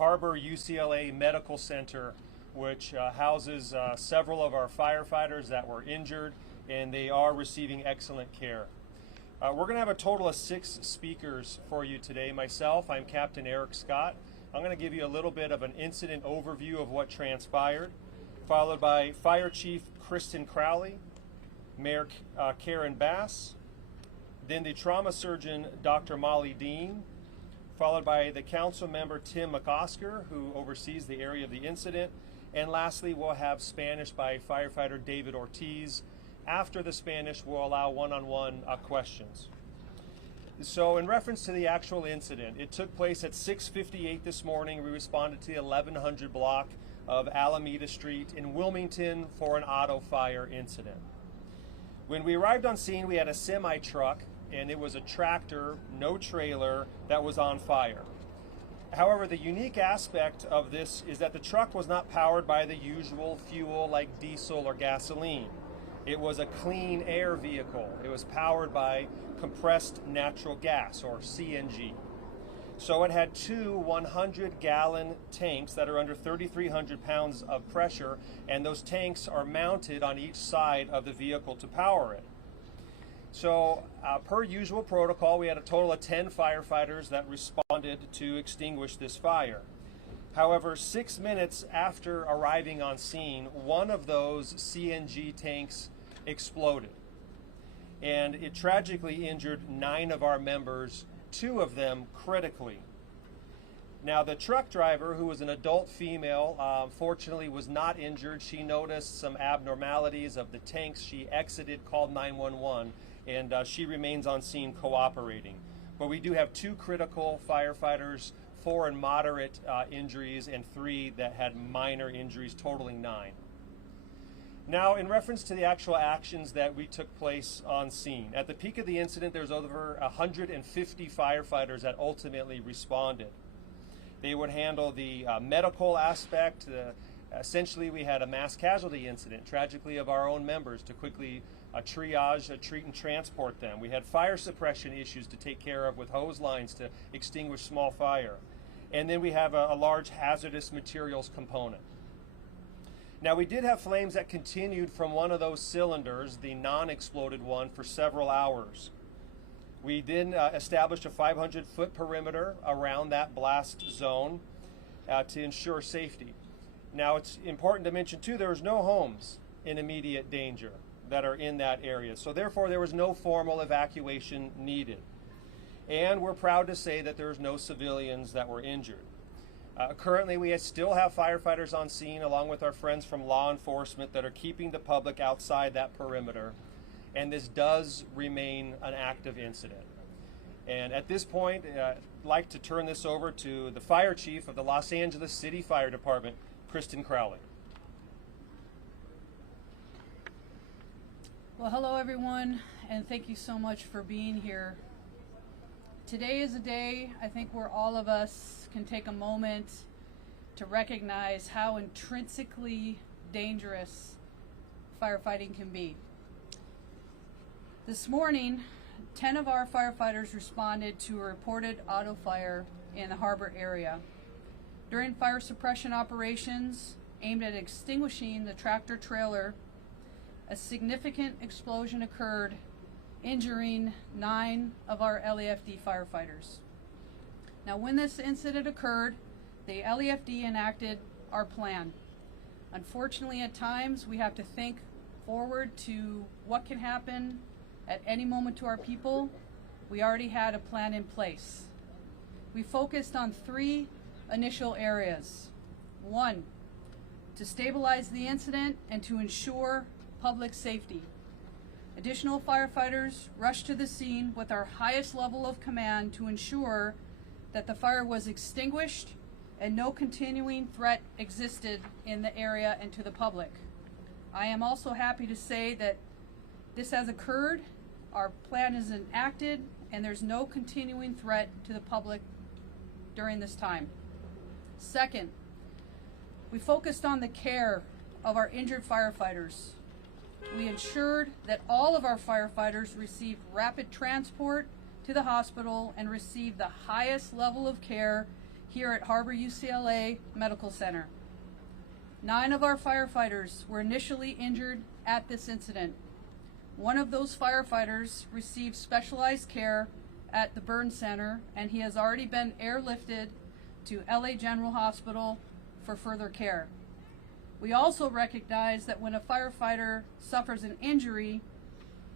Harbor UCLA Medical Center, which houses several of our firefighters that were injured, and they are receiving excellent care. We're going to have a total of 6 speakers for you today. Myself, I'm Captain Eric Scott. I'm going to give you a little bit of an incident overview of what transpired, followed by Fire Chief Kristen Crowley, Mayor Karen Bass, then the trauma surgeon Dr. Molly Dean, followed by the council member Tim McOsker, who oversees the area of the incident, and lastly we'll have Spanish by firefighter David Ortiz. After the Spanish, we'll allow one-on-one questions. So in reference to the actual incident, it took place at 6:58 this morning. We responded to the 1100 block of Alameda Street in Wilmington for an auto fire incident. When we arrived on scene, we had a semi-truck, and it was a tractor, no trailer, that was on fire. However, the unique aspect of this is that the truck was not powered by the usual fuel like diesel or gasoline. It was a clean air vehicle. It was powered by compressed natural gas, or CNG. So it had 2 100-gallon tanks that are under 3,300 pounds of pressure, and those tanks are mounted on each side of the vehicle to power it. So per usual protocol, we had a total of 10 firefighters that responded to extinguish this fire. However, 6 minutes after arriving on scene, one of those CNG tanks exploded, and it tragically injured 9 of our members, 2 of them critically. Now, the truck driver, who was an adult female, fortunately was not injured. She noticed some abnormalities of the tanks. She exited, called 911, and she remains on scene cooperating. But we do have 2 critical firefighters, 4 in moderate injuries, and 3 that had minor injuries, totaling 9. Now, in reference to the actual actions that we took place on scene, at the peak of the incident, there was over 150 firefighters that ultimately responded. They would handle the medical aspect. Essentially, we had a mass casualty incident, tragically, of our own members to quickly triage, treat, and transport them. We had fire suppression issues to take care of with hose lines to extinguish small fire. And then we have a large hazardous materials component. Now, we did have flames that continued from one of those cylinders, the non-exploded one, for several hours. We then established a 500-foot perimeter around that blast zone to ensure safety. Now, it's important to mention, too, there was no homes in immediate danger that are in that area. So therefore, there was no formal evacuation needed. And we're proud to say that there's no civilians that were injured. Currently, we still have firefighters on scene along with our friends from law enforcement that are keeping the public outside that perimeter. And this does remain an active incident. And at this point, I'd like to turn this over to the fire chief of the Los Angeles City Fire Department, Kristen Crowley. Well, hello everyone, and thank you so much for being here. Today is a day, I think, where all of us can take a moment to recognize how intrinsically dangerous firefighting can be. This morning, 10 of our firefighters responded to a reported auto fire in the harbor area. During fire suppression operations aimed at extinguishing the tractor trailer, a significant explosion occurred, injuring 9 of our LAFD firefighters. Now, when this incident occurred, the LAFD enacted our plan. Unfortunately, at times, we have to think forward to what can happen at any moment to our people. We already had a plan in place. We focused on 3 initial areas. 1, to stabilize the incident and to ensure public safety. Additional firefighters rushed to the scene with our highest level of command to ensure that the fire was extinguished and no continuing threat existed in the area and to the public. I am also happy to say that this has occurred, our plan is enacted, and there's no continuing threat to the public during this time. Second, we focused on the care of our injured firefighters. We ensured that all of our firefighters received rapid transport to the hospital and received the highest level of care here at Harbor UCLA Medical Center. 9 of our firefighters were initially injured at this incident. One of those firefighters received specialized care at the burn center, and he has already been airlifted to LA General Hospital for further care. We also recognize that when a firefighter suffers an injury,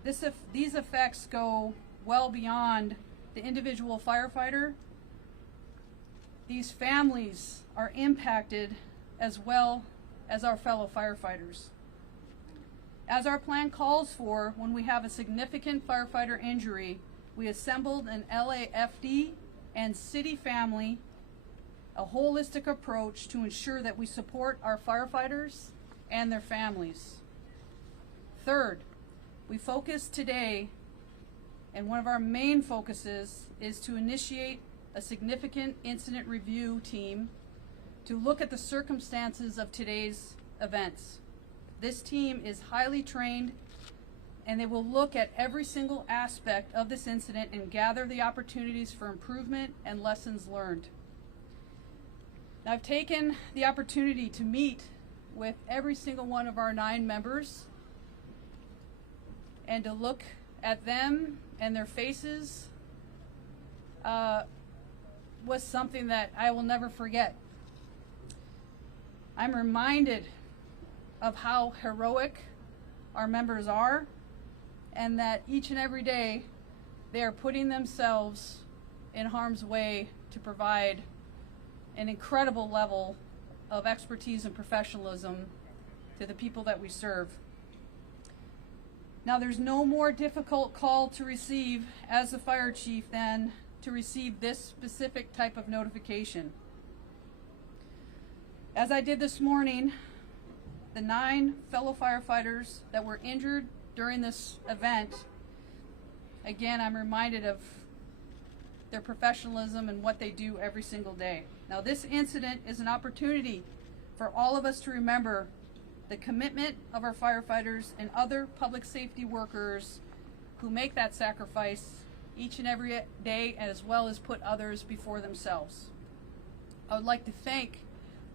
these effects go well beyond the individual firefighter. These families are impacted as well as our fellow firefighters. As our plan calls for, when we have a significant firefighter injury, we assembled an LAFD and city family, a holistic approach to ensure that we support our firefighters and their families. Third, we focus today, and one of our main focuses is to initiate a significant incident review team to look at the circumstances of today's events. This team is highly trained, and they will look at every single aspect of this incident and gather the opportunities for improvement and lessons learned. Now, I've taken the opportunity to meet with every single one of our 9 members and to look at them and their faces was something that I will never forget. I'm reminded of how heroic our members are, and that each and every day they are putting themselves in harm's way to provide an incredible level of expertise and professionalism to the people that we serve. Now, there's no more difficult call to receive as a fire chief than to receive this specific type of notification. As I did this morning, the 9 fellow firefighters that were injured during this event, again, I'm reminded of their professionalism and what they do every single day. Now, this incident is an opportunity for all of us to remember the commitment of our firefighters and other public safety workers who make that sacrifice each and every day, as well as put others before themselves. I would like to thank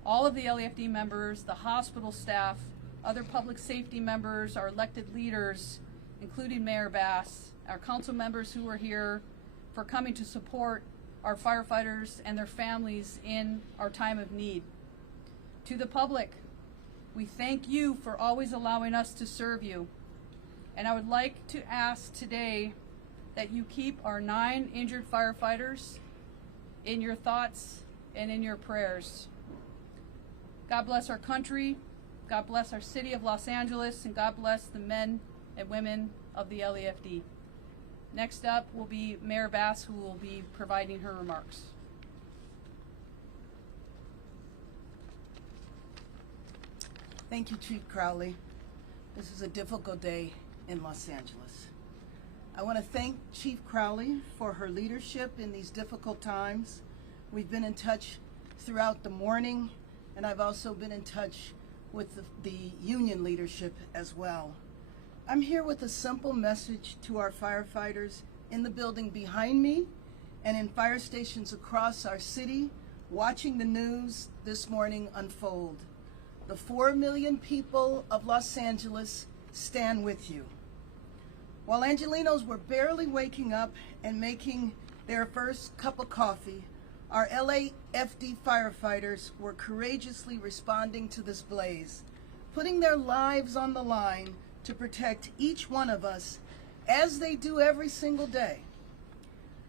all of the LAFD members, the hospital staff, other public safety members, our elected leaders, including Mayor Bass, our council members who are here, for coming to support our firefighters and their families in our time of need. To the public, we thank you for always allowing us to serve you. And I would like to ask today that you keep our 9 injured firefighters in your thoughts and in your prayers. God bless our country, God bless our city of Los Angeles, and God bless the men and women of the LAFD. Next up will be Mayor Bass, who will be providing her remarks. Thank you, Chief Crowley. This is a difficult day in Los Angeles. I want to thank Chief Crowley for her leadership in these difficult times. We've been in touch throughout the morning, and I've also been in touch with the union leadership as well. I'm here with a simple message to our firefighters in the building behind me and in fire stations across our city watching the news this morning unfold. The 4 million people of Los Angeles stand with you. While Angelenos were barely waking up and making their first cup of coffee, our LAFD firefighters were courageously responding to this blaze, putting their lives on the line to protect each one of us, as they do every single day.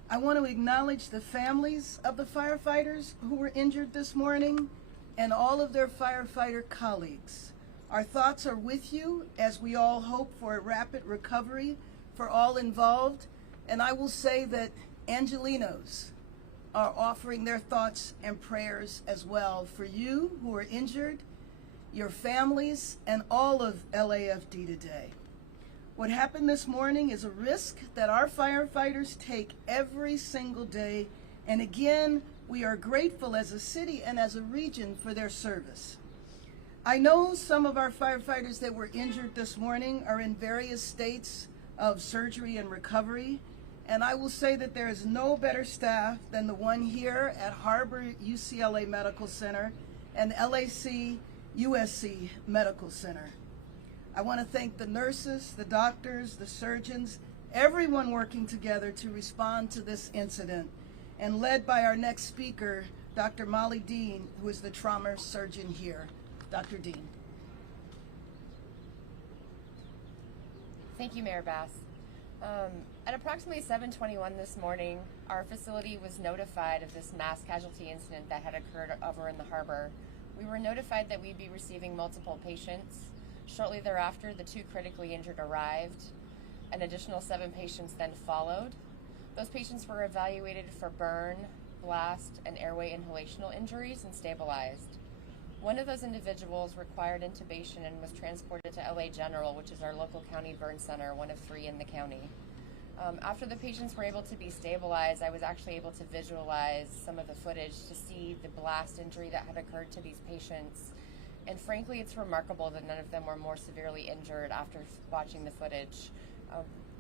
I want to acknowledge the families of the firefighters who were injured this morning and all of their firefighter colleagues. Our thoughts are with you as we all hope for a rapid recovery for all involved, and I will say that Angelenos are offering their thoughts and prayers as well for you who are injured, your families, and all of LAFD today. What happened this morning is a risk that our firefighters take every single day, and again, we are grateful as a city and as a region for their service. I know some of our firefighters that were injured this morning are in various states of surgery and recovery, And I will say that there is no better staff than the one here at Harbor UCLA Medical Center and LAC USC Medical Center. I want to thank the nurses, the doctors, the surgeons, everyone working together to respond to this incident, and led by our next speaker, Dr. Molly Dean, who is the trauma surgeon here. Dr. Dean. Thank you, Mayor Bass. At approximately 7:21 this morning, our facility was notified of this mass casualty incident that had occurred over in the harbor. We were notified that we'd be receiving multiple patients. Shortly thereafter, the 2 critically injured arrived. An additional 7 patients then followed. Those patients were evaluated for burn, blast, and airway inhalational injuries and stabilized. One of those individuals required intubation and was transported to LA General, which is our local county burn center, one of 3 in the county. After the patients were able to be stabilized, I was actually able to visualize some of the footage to see the blast injury that had occurred to these patients. And frankly, it's remarkable that none of them were more severely injured after watching the footage.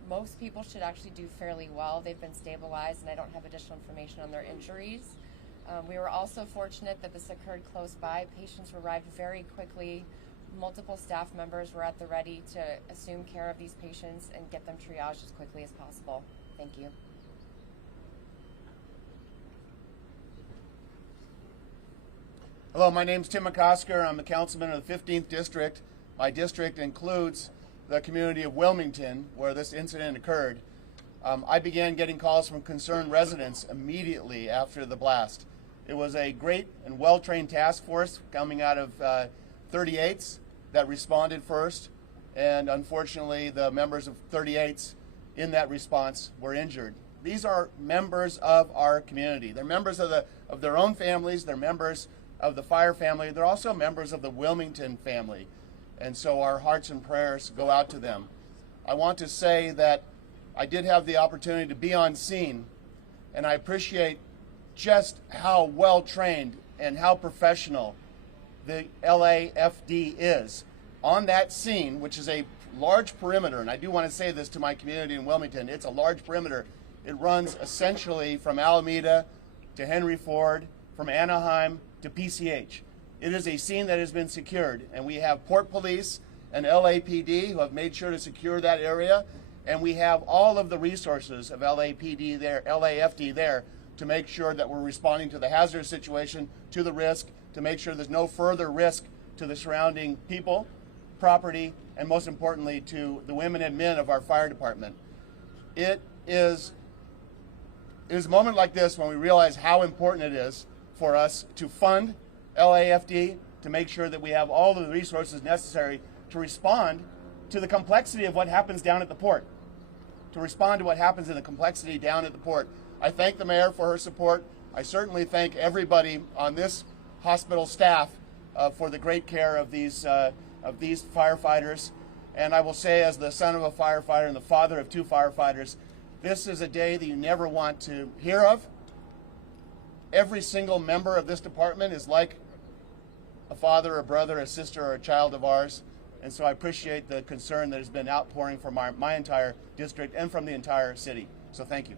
Most people should actually do fairly well. They've been stabilized, and I don't have additional information on their injuries. We were also fortunate that this occurred close by. Patients arrived very quickly. Multiple staff members were at the ready to assume care of these patients and get them triaged as quickly as possible. Thank you. Hello, my name's Tim McCosker. I'm the councilman of the 15th District. My district includes the community of Wilmington, where this incident occurred. I began getting calls from concerned residents immediately after the blast. It was a great and well-trained task force coming out of 38s that responded first, and unfortunately the members of 38s in that response were injured. These are members of our community. They're members of their own families, they're members of the fire family, they're also members of the Wilmington family, and so our hearts and prayers go out to them. I want to say that I did have the opportunity to be on scene, and I appreciate just how well trained and how professional the LAFD is. On that scene, which is a large perimeter, and I do want to say this to my community in Wilmington, it's a large perimeter. It runs essentially from Alameda to Henry Ford, from Anaheim to PCH. It is a scene that has been secured, and we have Port Police and LAPD who have made sure to secure that area, and we have all of the resources of LAPD there, LAFD there, to make sure that we're responding to the hazardous situation, to the risk, to make sure there's no further risk to the surrounding people, property, and most importantly to the women and men of our fire department. It is a moment like this when we realize how important it is for us to fund LAFD, to make sure that we have all the resources necessary to respond to the complexity of what happens down at the port, to respond to what happens in the complexity down at the port. I thank the mayor for her support. I certainly thank everybody on this hospital staff for the great care of these firefighters. And I will say, as the son of a firefighter and the father of 2 firefighters, this is a day that you never want to hear of. Every single member of this department is like a father, a brother, a sister, or a child of ours. And so I appreciate the concern that has been outpouring from my entire district and from the entire city. So thank you.